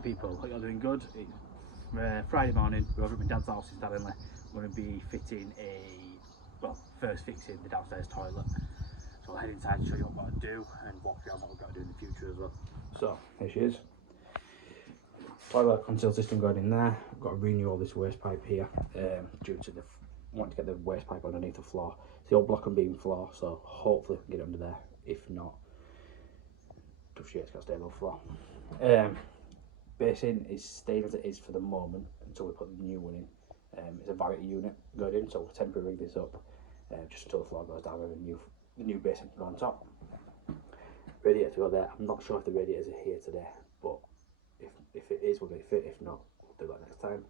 Right people, hope you're doing good. It's Friday morning, we're over at my dad's house in Stanley. We're going to be fitting first fixing the downstairs toilet. So I'll head inside and show you what we're going to do and walk through what we're going to do in the future as well. So, here she is. Toilet concealed system going in there. I've got to renew all this waste pipe here due to the want to get the waste pipe underneath the floor. It's the old block and beam floor, so hopefully we can get it under there. If not, tough shit, it's got to stay above floor. Basin is staying as it is for the moment until we put the new one in. It's a vanity unit going in, so we'll temporarily rig this up just until the floor goes down and the new basin can go on top. Radiator to go there. I'm not sure if the radiators are here today, but if it is, we'll get it fit. If not, we'll do that next time.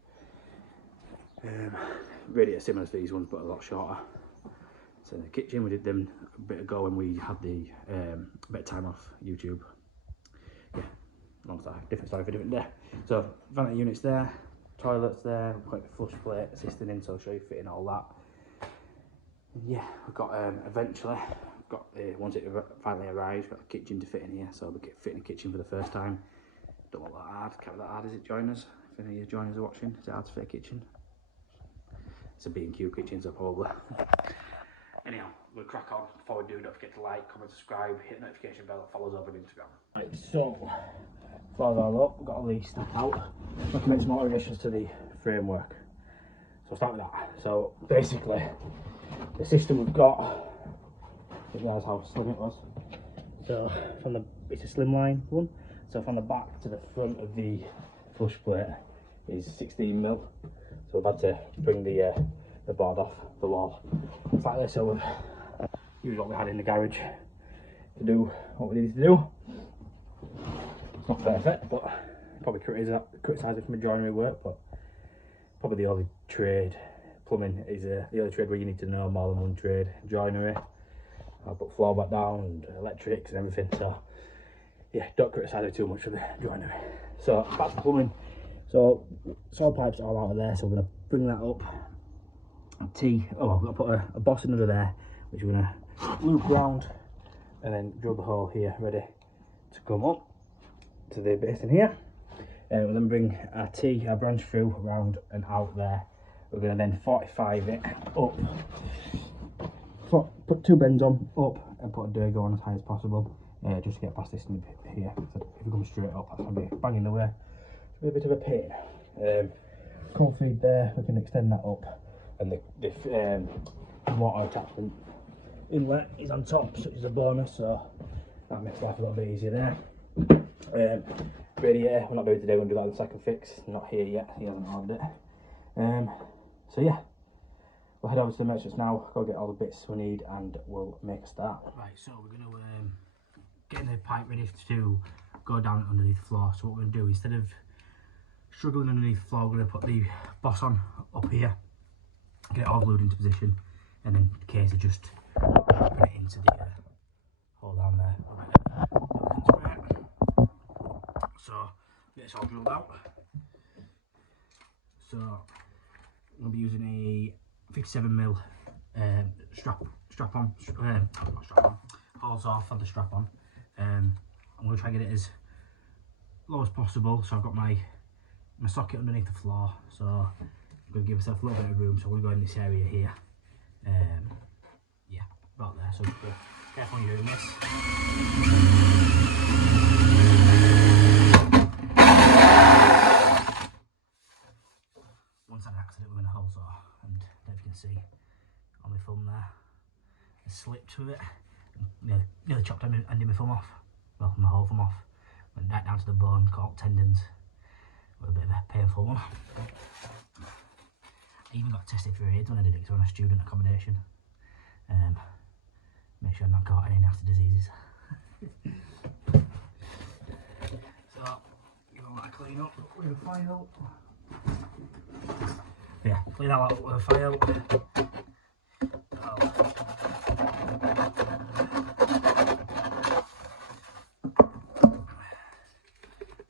Radiator similar to these ones, but a lot shorter. So in the kitchen, we did them a bit ago when we had the bit of time off YouTube. Yeah, long story, different story for a different day. So vanity units there, toilets there, we've got the flush plate, cistern in, so I'll show you fitting all that. And yeah, we've got eventually, once it finally arrives, we've got a kitchen to fit in here, so we'll be fitting a kitchen for the first time. Don't look that hard, can't be that hard, is it, joiners? If any of you joiners are watching, is it hard to fit a kitchen? It's a B&Q kitchen, so probably. Anyhow, we'll crack on. Before we do, don't forget to like, comment, subscribe, hit the notification bell that follows over on Instagram. Right, so, floors all up, we've got all these stuff out. I'll have to make some alterations to the framework. So I'll start with that. So basically, the system we've got, this guy's how slim it was. So it's a slimline one. So from the back to the front of the flush plate is 16mm. So we've had to bring the board off the wall. It's like this, so we've used what we had in the garage to do what we needed to do. It's not perfect, but probably criticise it from a joinery work, but probably the only trade, plumbing is the only trade where you need to know more than one trade. Joinery, I'll put floor back down and electrics and everything, so yeah, don't criticise it too much for the joinery. So back to plumbing. So saw pipes all out of there, so we're going to bring that up. We're going to put a bossing under there, which we're going to loop round and then drill the hole here, ready to come up to the basin here. We'll then bring our branch through, around and out there. We're going to then 45 it up, put two bends on, up, and put a dergo on as high as possible, just to get past this snip here. So if we come straight up, that's going to be banging the way. It's a bit of a pain. Cold feed there, we can extend that up, and the water attachment inlet is on top, such as a bonus, so that makes life a little bit easier there. Radiator, we're not doing today, we're going to do that in the second fix. Not here yet, he hasn't ordered it. So yeah, we'll head over to the merchants now, go get all the bits we need, and we'll make a start. Right, so we're going to get the pipe ready to go down underneath the floor. So what we're going to do, instead of struggling underneath the floor, we're going to put the boss on up here, get it all glued into position, and then the case of just put it into the hole down there. So get this all drilled out. So I'm going to be using a 57mm strap on, hauls off for the strap on. I'm going to try and get it as low as possible, so I've got my socket underneath the floor, so I'm going to give myself a little bit of room, so I'm going to go in this area here. Yeah, about there, so be careful when you're doing this. Once I had an accident with a hole saw, and if you can see on my thumb there, I slipped with it, and nearly chopped end of my thumb off, well, my whole thumb off, went right down to the bone, caught tendons. A bit of a painful one. I even got tested for AIDS when I did it, on a student accommodation. Make sure I've not caught any nasty diseases. So, give all that a clean up with a file. Yeah, clean all that up with a file.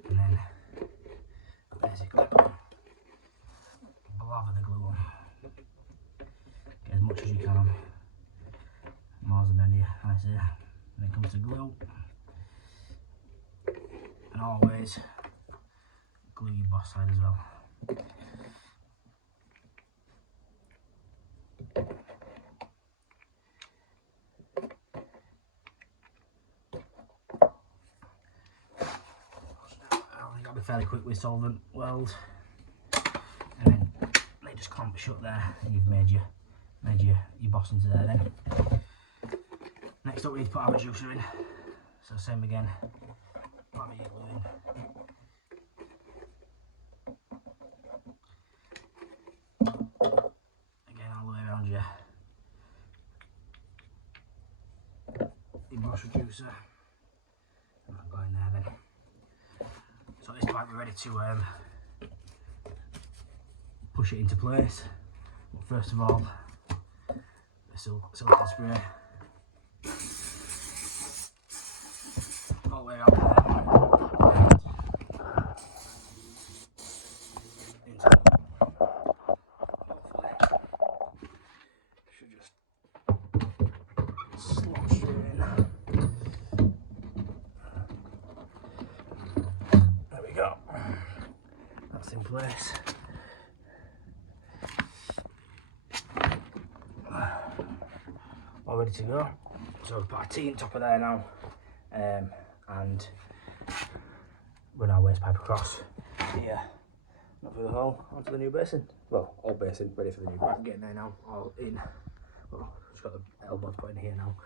And then basically blather the glue on. Get as much as you can. More than any, I say. When it comes to glue. And always glue your boss side as well. You got to be fairly quick with solvent weld, and then they just clamp shut there, and you've made your boss into there. Then next up we need to put our reducer in, so same again, put our glue in. Again all the way around your boss reducer, and I'll go in there then. So this pipe we're ready to push it into place. But first of all, the silicone spray all the way out there. Into, hopefully, should just slot straight in. There we go. That's in place. All ready to go. So we've put our T on top of there now, and run our waste pipe across here, not through the hole, onto the new basin. Well, old basin, ready for the new pipe. I'm getting there now, all in. Well, just got the elbows put in here now.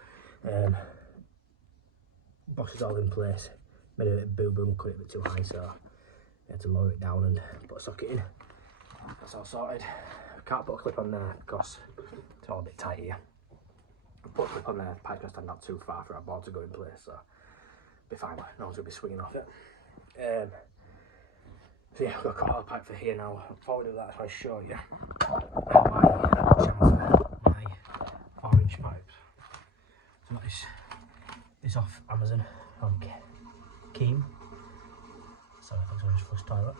Boss is all in place. Made a bit of boo-boom, cut it a bit too high, so we had to lower it down and put a socket in. That's all sorted. Can't put a clip on there because it's all a bit tight here. Put a clip on there, the pipe's going to stand out too far for our board to go in place, so be fine, no one's going to be swinging off it. So yeah, we've got to cut our pipe for here now. Before we do that, I'll show you my chamfer, my 4-inch pipes. So I got this off Amazon on Keem. Sorry, I think it's just flush toilet.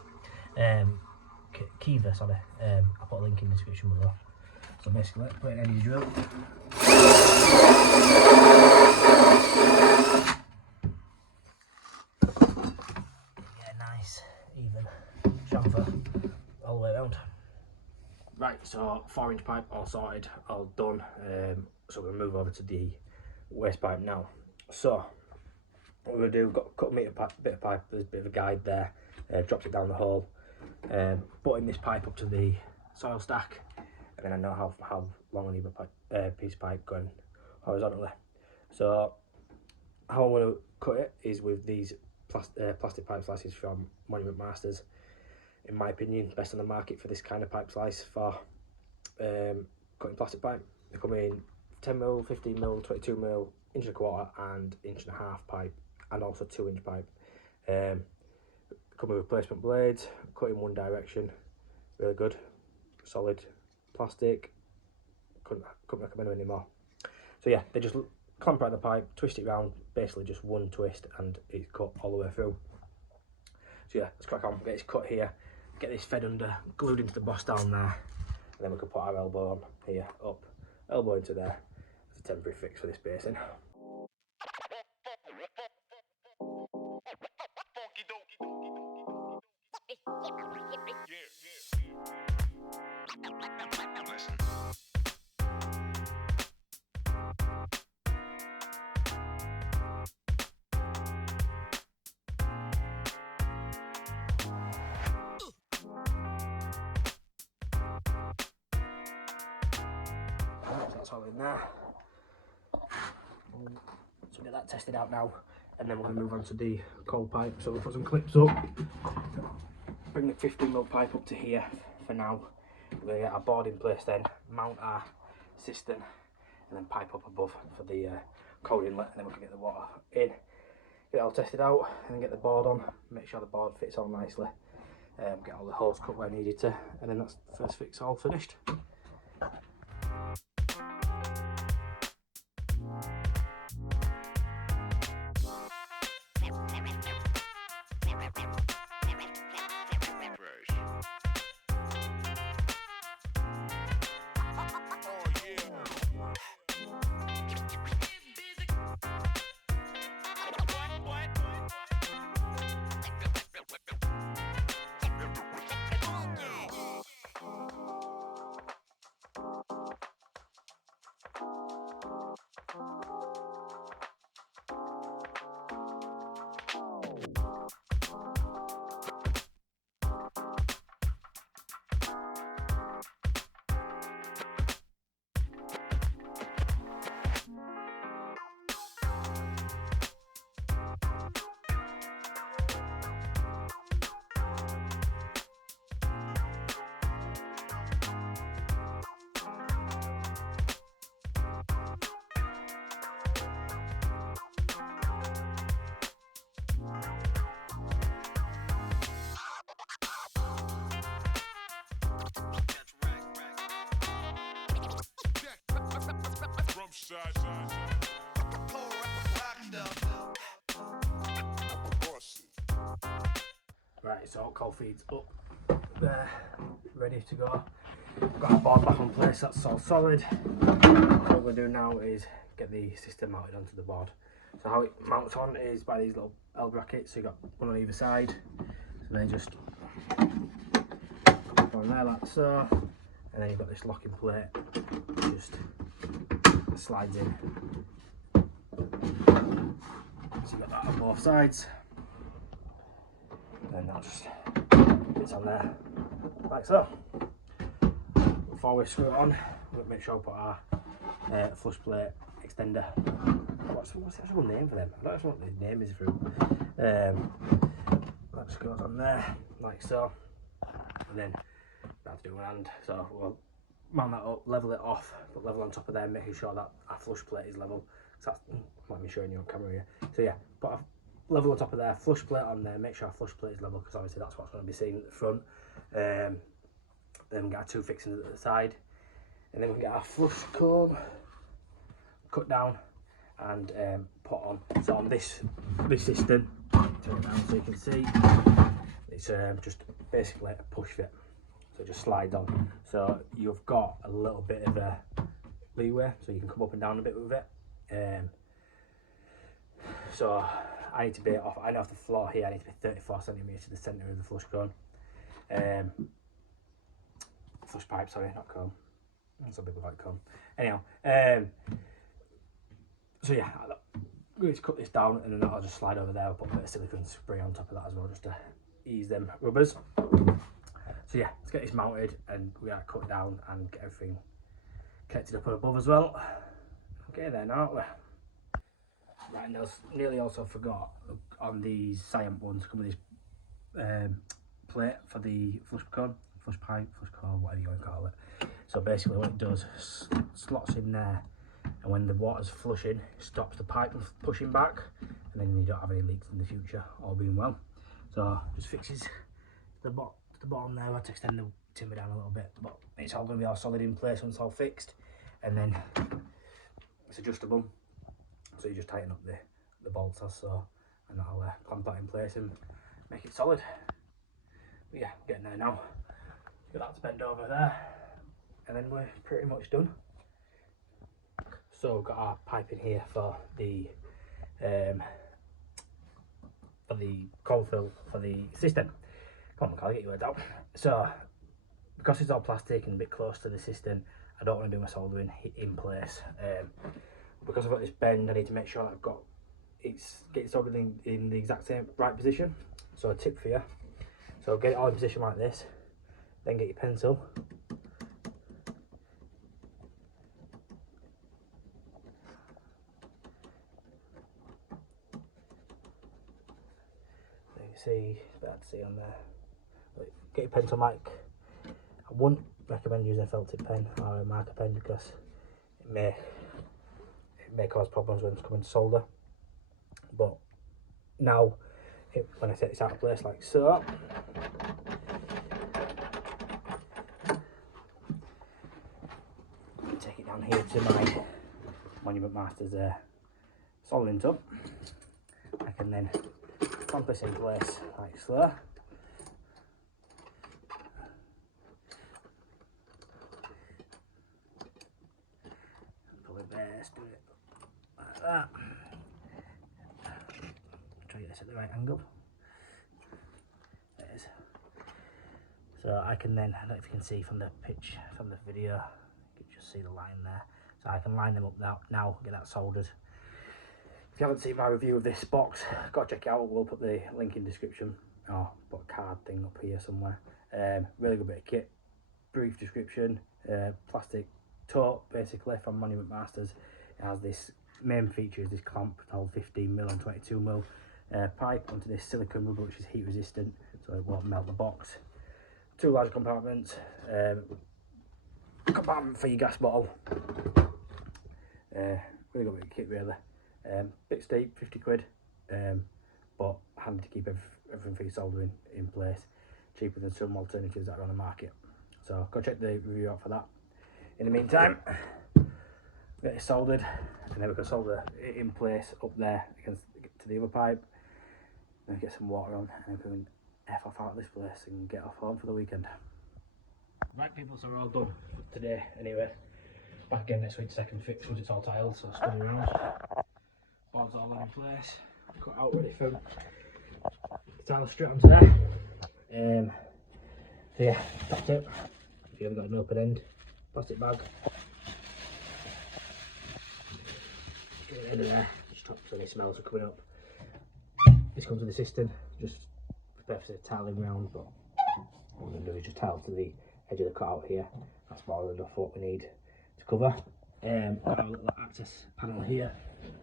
Kiva, sorry. I'll put a link in the description below. So basically, put it in any drill. Yeah, nice, even chamfer all the way around. Right, so 4-inch pipe all sorted, all done. So we're going to move over to the waste pipe now. So what we're going to do, we've got a couple metre bit of pipe, there's a bit of a guide there, drops it down the hole. Putting this pipe up to the soil stack, and then I know how long I need a piece of pipe going horizontally. So how I'm going to cut it is with these plastic pipe slices from Monument Masters. In my opinion, best on the market for this kind of pipe slice for cutting plastic pipe. They come in 10mm, 15mm, 22mm, 1.25" and 1.5" pipe, and also 2-inch pipe. Come with replacement blades, cut in one direction, really good, solid plastic, couldn't recommend them anymore. So yeah, they just clamp around the pipe, twist it round, basically just one twist and it's cut all the way through. So yeah, let's crack on, get this cut here, get this fed under, glued into the boss down there, and then we can put our elbow on here, up, elbow into there. It's a temporary fix for this basin. That's all in there. So get that tested out now, and then we're going to move on to the cold pipe. So we'll put some clips up, bring the 15mm pipe up to here for now. We're going to get our board in place then, mount our cistern, and then pipe up above for the cold inlet, and then we can get the water in, get it all tested out, and then get the board on, make sure the board fits all nicely, get all the holes cut where needed to, and then that's the first fix all finished. So cold feeds up there, ready to go. Got our board back on place, that's all solid. So what we're doing now is get the system mounted onto the board. So how it mounts on is by these little L brackets, so you've got one on either side. So they just go on there like so, and then you've got this locking plate, just slides in. So you've got that on both sides, and that just fits on there, like so. Before we screw it on, we'll make sure we put our flush plate extender. What's the actual name for them? I don't know what the name is for them. That just goes on there, like so. And then we have to do one hand. So we'll mount that up, level it off, put level on top of there, making sure that our flush plate is level. So that's what I'm showing you on camera here. So yeah, put a level on top of there, flush plate on there, make sure our flush plate is level, because obviously that's what's going to be seen at the front. Then we get our two fixings at the side, and then we can get our flush comb cut down and put on. So on this cistern, turn it around so you can see, it's just basically a push fit, so it just slides on. So you've got a little bit of a leeway, so you can come up and down a bit with it. So I need to be off. I know off the floor here I need to be 34 centimeters to the centre of the flush cone. Flush pipe, sorry, not comb. Some people like comb. Anyhow, so yeah, I'm going to cut this down, and then I'll just slide over there. I'll put a bit of silicone spray on top of that as well, just to ease them rubbers. So yeah, let's get this mounted, and we gotta cut down and get everything connected up above as well. Okay then, aren't we? Right, and I nearly also forgot, on these Siamp ones come with this plate for the flush cone, flush pipe, flush cone, whatever you want to call it. So basically what it does, slots in there, and when the water's flushing, it stops the pipe from pushing back, and then you don't have any leaks in the future, all being well. So just fixes the bottom there. I had to extend the timber down a little bit, but it's all going to be all solid in place once it's all fixed. And then it's adjustable, so you just tighten up the bolts or so, and that'll clamp that in place and make it solid. But yeah, getting there now. Get that to bend over there, and then we're pretty much done. So we've got our piping here for the coal fill for the cistern. Come on, Carl, get your words out. So because it's all plastic and a bit close to the cistern, I don't want to do my soldering in place. Because I've got this bend, I need to make sure that I've got get soldered in the exact same right position. So a tip for you: so get it all in position like this, then get your pencil. See, it's better to see on there. But get your pencil mark. I wouldn't recommend using a felt tip pen or a marker pen, because it may cause problems when it's coming to solder. But now, when I set this out of place like so, take it down here to my Monument Masters soldering tub. I can then clamp this in place like so. Pull the base, do it like that. Try to get this at the right angle. There it is. So I can then, I don't know if you can see from the pitch, from the video, you can just see the line there. So I can line them up now, get that soldered. If you haven't seen my review of this box, go check it out. We'll put the link in description, or put a card thing up here somewhere. Really good bit of kit. Brief description. Plastic tote basically from Monument Masters. It has this main feature is this clamp to hold 15mm and 22mm pipe onto this silicone rubber, which is heat resistant, so it won't melt the box. Two large compartments. Compartment for your gas bottle. Really good bit of kit really. Bit steep, 50 quid, but handy to keep everything for your soldering in place, cheaper than some alternatives that are on the market. So go check the review out for that. In the meantime, get it soldered, and then we can solder it in place up there against to the other pipe, then get some water on, and we can F off out of this place and get off home for the weekend. Right people, so we're all done for today anyway. Back again next week, second fix once it's all tiled, so study around. Boards all in place, cut out ready for the tile straight onto there. So yeah, top tip, if you haven't got an open end, plastic bag. Get it under there, just stop so any smells are coming up. This comes with the cistern, just for the purpose of tiling round, but what we're going to do is just tile to the edge of the cutout here. That's more than enough for what we need to cover. Got our little access panel here,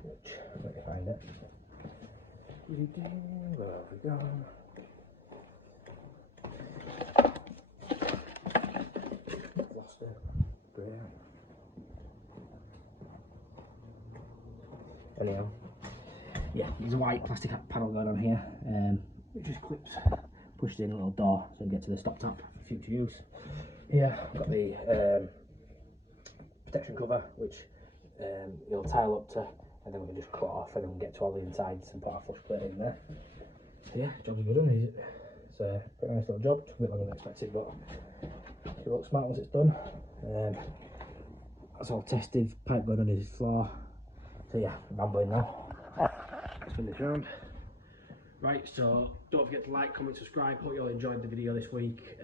which, let me find it. Where have we gone? Lost it. Great. Anyhow, yeah, there's a white plastic panel going on here. It just clips, pushes in a little door so you get to the stop tap for future use. Here, I've got the protection cover, which you'll tile up to, and then we can just cut off and then get to all the insides and put our flush plate in there. So yeah, job's good done. It's a pretty nice little job. Took a bit longer than expected, but it looks smart once it's done. That's all tested. Pipe going under his floor. So yeah, rambling now. Let's spin this round. Right, so don't forget to like, comment, subscribe. Hope you all enjoyed the video this week.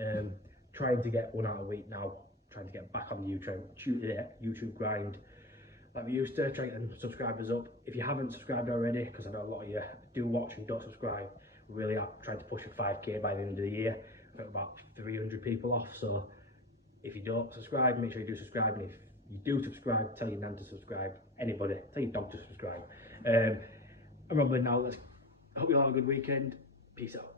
Trying to get one out a week now. Trying to get back on the YouTube grind like we used to. Try to get them subscribers up. If you haven't subscribed already, because I know a lot of you do watch and don't subscribe, we really are trying to push for 5k by the end of the year. We've got about 300 people off, so if you don't subscribe, make sure you do subscribe, and if you do subscribe, tell your nan to subscribe. Anybody, tell your dog to subscribe. I'm rambling now. I hope you all have a good weekend. Peace out.